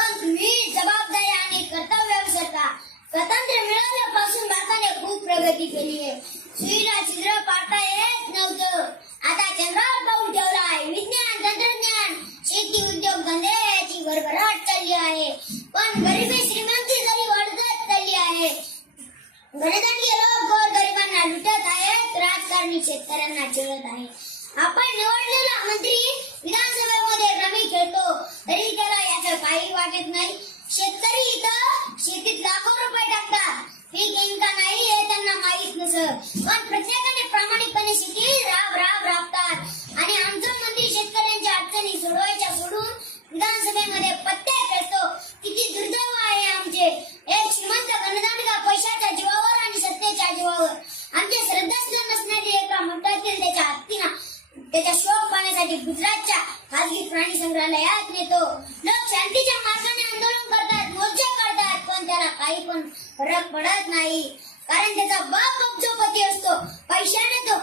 पण तुम्ही जबाबदारी आणि कर्तव्य विसरता स्वातंत्र्य मिळाल्यापासून भारताने खूप प्रगती केली आहे. सुईला छिद्र पाडता येत नव्हतं. आता चंद्रावर पाऊल ठेवला आहे. विज्ञान तंत्रज्ञान शेती उद्योग धंदे याची भरभराट चालली आहे. पण गरिबी श्रीमंती जरी वाढतच चालली आहे. गणतंत्र लोक गरिबांना लुटत आहेत राजकारणी शेतकऱ्यांना चिरत आहे आपण निवडलेला मंत्री विधानसभेमध्ये रमी खेळतो तरी त्याला टाकत नाही. शेतकरी इथं शेतीत लाखो रुपये टाकतात. पीक येईन का नाही हे त्यांना माहीत नसत. पण प्रत्येकाने प्रामाणिकपणे शेती राब राब राबतात. आणि आमचं मंत्री शेतकऱ्यांच्या अडचणी सोडवायच्या सोडून विधानसभेमध्ये पत्ते करतो किती दुर्दैव आहे आमचे. एक श्रीमंत गणदानगा पैशाच्या जीवावर आणि सत्तेच्या जीवावर. आमचे श्रद्धास्थान नसणारे एका मंडळातील त्याच्या हत्तीना त्याच्या शोक पाहण्यासाठी गुजरातच्या खासगी प्राणी संग्रहालयात नेतो. लोक शांतीच्या मार्गाने आंदोलन करतात मोर्चा काढतात पण त्याला काही पण फरक पडत नाही. कारण त्याचा बाप अब्जोपती असतो. पैशाने तो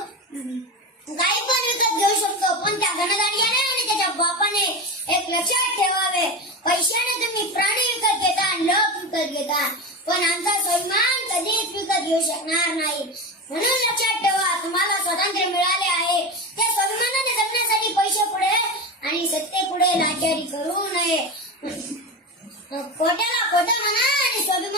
काही पण विकत घेऊ शकतो पण त्या गणदानियाने आणि त्याच्या बापाने एक लक्षात ठेवावे. पैशाने तुम्ही प्राणी विकत घेता लोक विकत घेता पण आमचा स्वाभिमान कधीच विकत घेऊ शकणार नाही. म्हणून लक्षात ठेवा तुम्हाला स्वातंत्र्य मिळाले તૈયારી કરું ને કોટેલા કોટેલા ના સ્વાભિમાન